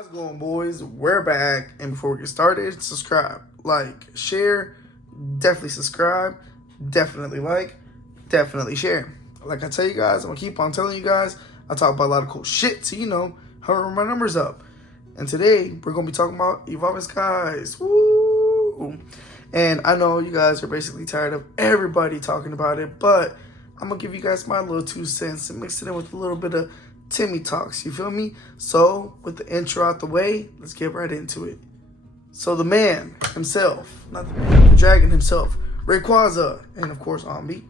How's it going, boys? We're back, and before we get started, subscribe, like, share, definitely subscribe, definitely like, definitely share. Like I tell you guys, I'm gonna keep on telling you guys, I talk about a lot of cool shit, so you know, however my numbers up. And today, we're gonna be talking about Evolving Skies. Woo! And I know you guys are basically tired of everybody talking about it, but I'm gonna give you guys my little 2 cents and mix it in with a little bit of Timmy talks, you feel me? So, with the intro out the way, let's get right into it. So the man himself, not the man, the dragon himself, Rayquaza, and of course Ombi,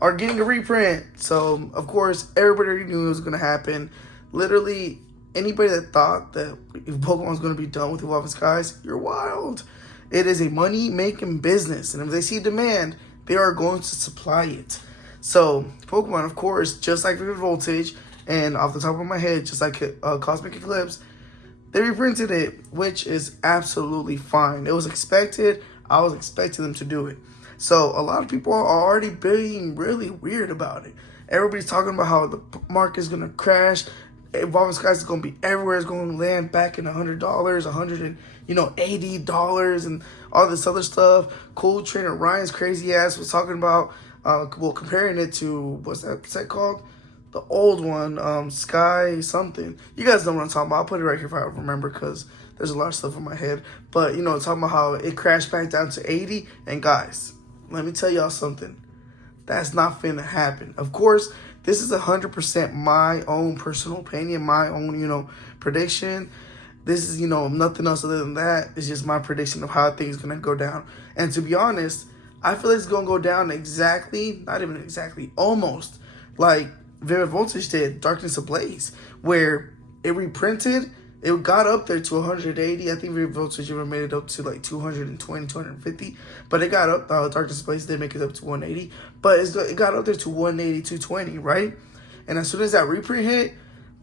are getting a reprint. So, of course, everybody knew it was going to happen. Literally, anybody that thought that Pokemon was going to be done with Evolving Skies, you're wild. It is a money-making business, and if they see demand, they are going to supply it. So, Pokemon, of course, just like Vivid Voltage, and off the top of my head, just like Cosmic Eclipse, they reprinted it, which is absolutely fine. It was expected. I was expecting them to do it. So a lot of people are already being really weird about it. Everybody's talking about how the market is going to crash. Evolving Skies is going to be everywhere. It's going to land back in $100, $180, and all this other stuff. Cool Trainer Ryan's crazy ass was talking about, comparing it to, what's that set called? The old one, Sky something. You guys know what I'm talking about. I'll put it right here if I remember, because there's a lot of stuff in my head. But, you know, talking about how it crashed back down to 80. And guys, let me tell y'all something. That's not finna happen. Of course, this is 100% my own personal opinion, my own, prediction. This is, nothing else other than that. It's just my prediction of how things gonna go down. And to be honest, I feel it's gonna go down exactly, not even exactly, almost like Vivid Voltage did, Darkness Ablaze, where it reprinted, it got up there to 180. I think Vivid Voltage even made it up to like 220, 250. But it got up, Darkness Ablaze did make it up to 180. But it got up there to 180, 220, right? And as soon as that reprint hit,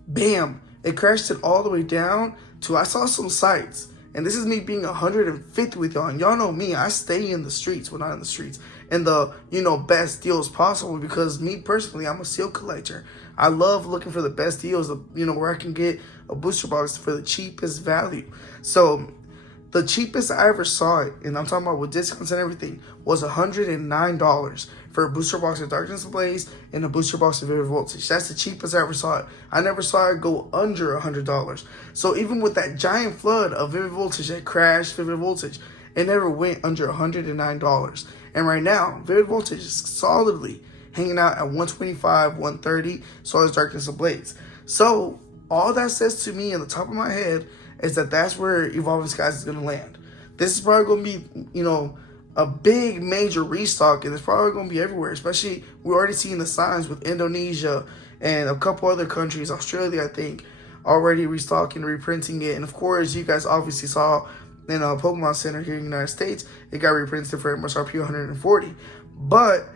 bam, it crashed it all the way down to, I saw some sites. And this is me being 150 with y'all. And y'all know me, I stay in the streets. Well, not in the streets. In the, best deals possible. Because me personally, I'm a seal collector. I love looking for the best deals, where I can get a booster box for the cheapest value. So, the cheapest I ever saw it, and I'm talking about with discounts and everything, was $109 for a booster box of Darkness Ablaze and a booster box of Vivid Voltage. That's the cheapest I ever saw it. I never saw it go under $100. So even with that giant flood of Vivid Voltage that crashed Vivid Voltage, it never went under $109. And right now, Vivid Voltage is solidly hanging out at 125, 130, so is Darkness Ablaze. So all that says to me in the top of my head is that that's where Evolving Skies is going to land. This is probably going to be, a big major restock, and it's probably going to be everywhere, especially we're already seeing the signs with Indonesia and a couple other countries, Australia, I think, already restocking, reprinting it. And of course, you guys obviously saw in a Pokemon Center here in the United States, it got reprinted for MSRP 140. But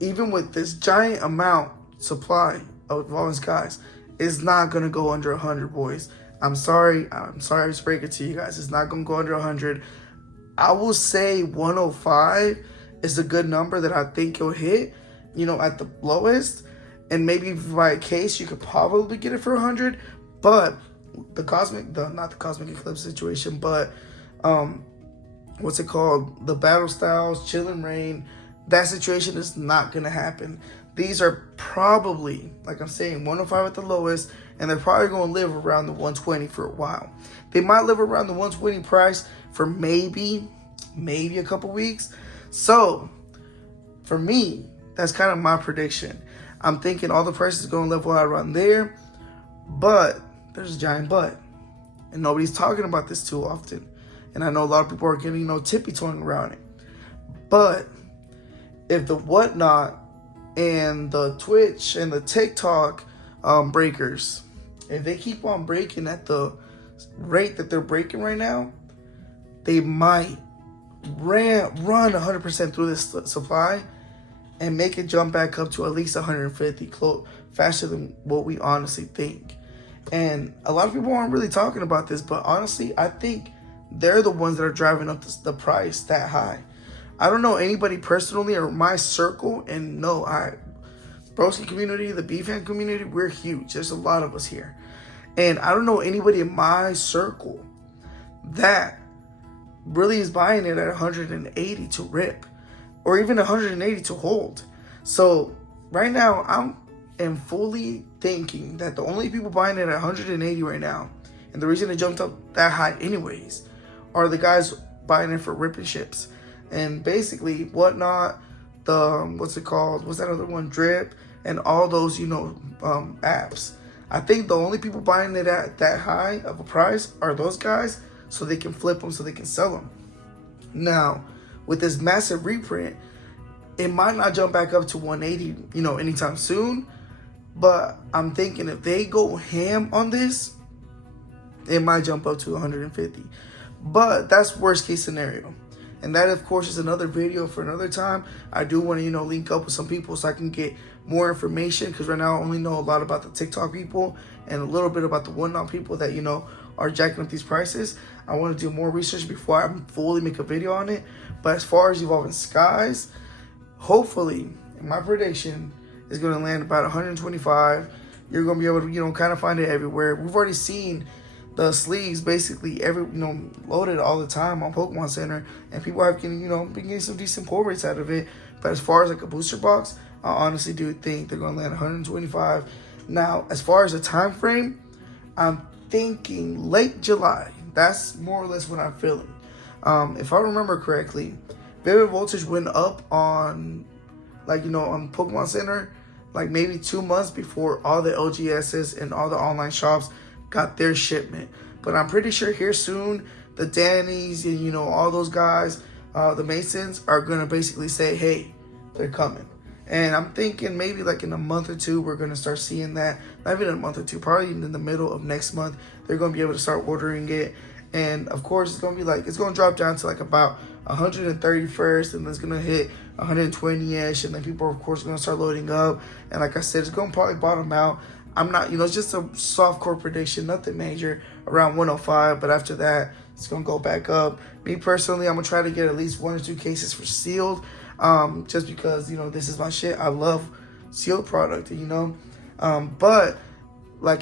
even with this giant amount supply of Evolving Skies, it's not going to go under 100, boys. I'm sorry to break it to you guys. It's not going to go under 100. I will say 105 is a good number that I think you'll hit, at the lowest. And maybe by a case, you could probably get it for 100. But not the Cosmic Eclipse situation, but what's it called? The Battle Styles, Chillin' Rain, that situation is not going to happen. These are probably, like I'm saying, 105 at the lowest, and they're probably going to live around the 120 for a while. They might live around the 120 price for maybe a couple weeks. So, for me, that's kind of my prediction. I'm thinking all the prices are going to level out around there, but there's a giant but. And nobody's talking about this too often. And I know a lot of people are getting, tippy-toeing around it. But if the Whatnot and the Twitch and the TikTok breakers, if they keep on breaking at the rate that they're breaking right now, they might run 100% through this supply and make it jump back up to at least 150, faster than what we honestly think. And a lot of people aren't really talking about this, but honestly, I think they're the ones that are driving up the price that high. I don't know anybody personally or my circle, and no, Broski community, the B-Fan community, we're huge. There's a lot of us here. And I don't know anybody in my circle that really is buying it at 180 to rip, or even 180 to hold. So right now am fully thinking that the only people buying it at 180 right now, and the reason it jumped up that high anyways, are the guys buying it for ripping ships. And basically Whatnot, the what's it called? What's that other one? Drip, and all those, apps. I think the only people buying it at that high of a price are those guys, so they can flip them, so they can sell them. Now, with this massive reprint, it might not jump back up to 180, anytime soon. But I'm thinking if they go ham on this, it might jump up to 150. But that's worst case scenario. And that, of course, is another video for another time. I do want to, link up with some people so I can get more information, because right now I only know a lot about the TikTok people and a little bit about the Whatnot people that, are jacking up these prices. I want to do more research before I fully make a video on it. But as far as Evolving Skies, hopefully, in my prediction, is going to land about 125. You're going to be able to, kind of find it everywhere. We've already seen the sleeves basically loaded all the time on Pokemon Center, and people have been getting some decent pull rates out of it. But as far as like a booster box, I honestly do think they're going to land 125. Now, as far as the time frame, I'm thinking late July. That's more or less what I'm feeling. If I remember correctly, Vivid Voltage went up on, on Pokemon Center, maybe 2 months before all the LGSs and all the online shops got their shipment. But I'm pretty sure here soon, the Dannies and, all those guys, the Masons, are going to basically say, hey, they're coming. And I'm thinking maybe in a month or two, we're going to start seeing that. Not even a month or two, probably in the middle of next month, they're going to be able to start ordering it. And of course, it's going to be it's going to drop down to about 130 first, and then it's going to hit 120-ish. And then people are, of course, going to start loading up. And like I said, it's going to probably bottom out. I'm not, it's just a soft core prediction, nothing major, around 105. But after that, it's going to go back up. Me personally, I'm going to try to get at least 1 or 2 cases for sealed. Just because, this is my shit. I love sealed product, but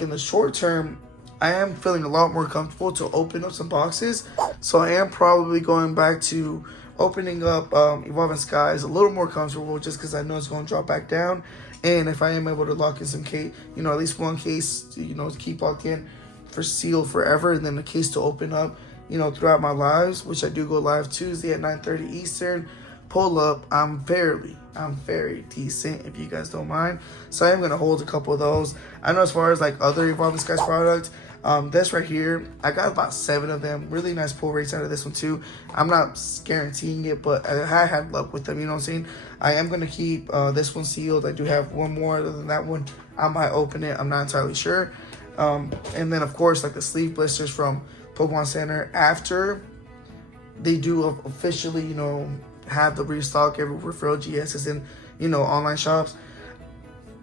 in the short term, I am feeling a lot more comfortable to open up some boxes. So I am probably going back to opening up Evolving Skies a little more comfortable, just because I know it's going to drop back down. And if I am able to lock in some case, at least one case, to keep locked in for sealed forever, and then a case to open up, throughout my lives, which I do go live Tuesday at 9:30 Eastern. Pull up, I'm very decent, if you guys don't mind. So I am going to hold a couple of those. I know as far as other Evolving Skies products, this right here, I got about 7 of them. Really nice pull rates out of this one too. I'm not guaranteeing it, but I had luck with them, you know what I'm saying? I am going to keep this one sealed. I do have one more other than that one. I might open it, I'm not entirely sure. And then of course, the sleeve blisters from Pokemon Center, after they do officially, have the restock everywhere for LGSs and, online shops,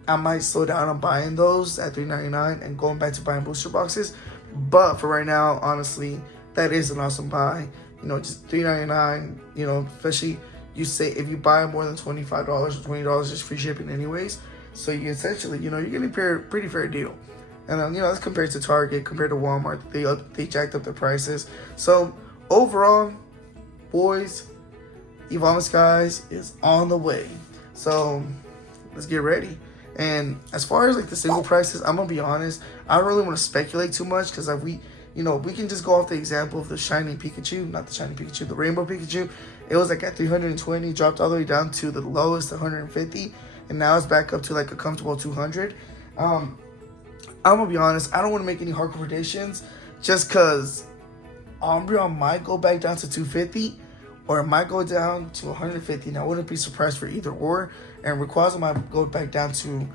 I might slow down on buying those at $3.99 and going back to buying booster boxes. But for right now, honestly, that is an awesome buy. Just $3.99, especially you say if you buy more than $25 or $20, just free shipping anyways. So you essentially, you're getting a pretty fair deal. And that's compared to Target, compared to Walmart. They jacked up their prices. So overall, boys, Evolving Skies is on the way. So let's get ready. And as far as the single prices, I'm gonna be honest, I don't really want to speculate too much, because we can just go off the example of the shiny Pikachu, not the shiny Pikachu, the rainbow Pikachu. It was at 320, dropped all the way down to the lowest 150, and now it's back up to a comfortable 200. I'm gonna be honest, I don't want to make any hardcore predictions, just because Umbreon might go back down to 250, or it might go down to 150, and I wouldn't be surprised for either or. And Rayquaza might go back down to,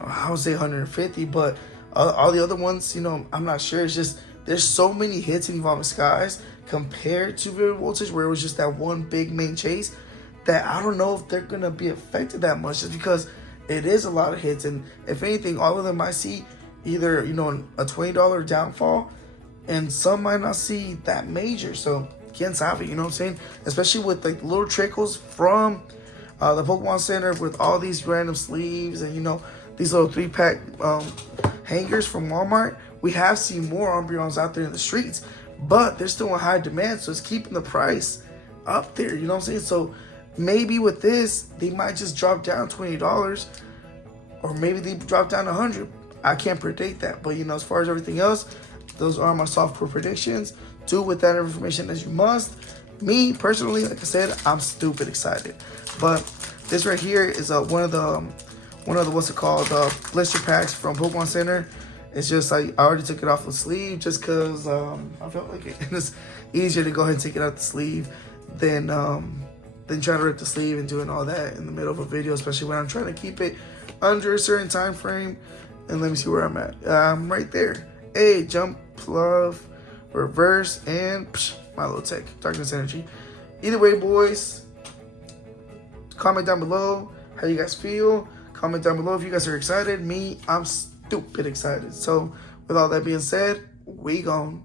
I would say 150, but all the other ones, I'm not sure. It's just, there's so many hits in Evolving Skies compared to Vivid Voltage, where it was just that one big main chase, that I don't know if they're going to be affected that much, just because it is a lot of hits. And if anything, all of them might see either, a $20 downfall, and some might not see that major. So, quién sabe, you know what I'm saying? Especially with little trickles from the Pokemon Center, with all these random sleeves and these little 3-pack hangers from Walmart. we have seen more Umbreons out there in the streets, but they're still in high demand, so it's keeping the price up there, you know what I'm saying? So maybe with this, they might just drop down $20, or maybe they drop down $100. I can't predict that, but you know, as far as everything else, those are my softcore predictions. Do with that information as you must. Me personally, like I said, I'm stupid excited. But this right here is one of the what's it called, blister packs from Pokemon Center. It's just I already took it off the sleeve just because I felt like it's easier to go ahead and take it out the sleeve than trying to rip the sleeve and doing all that in the middle of a video, especially when I'm trying to keep it under a certain time frame. And let me see where I'm at. I'm right there. A jump, love, reverse, and Milotic, Darkness Energy. Either way, boys, comment down below how you guys feel. Comment down below if you guys are excited. Me, I'm stupid excited. So with all that being said, we gone.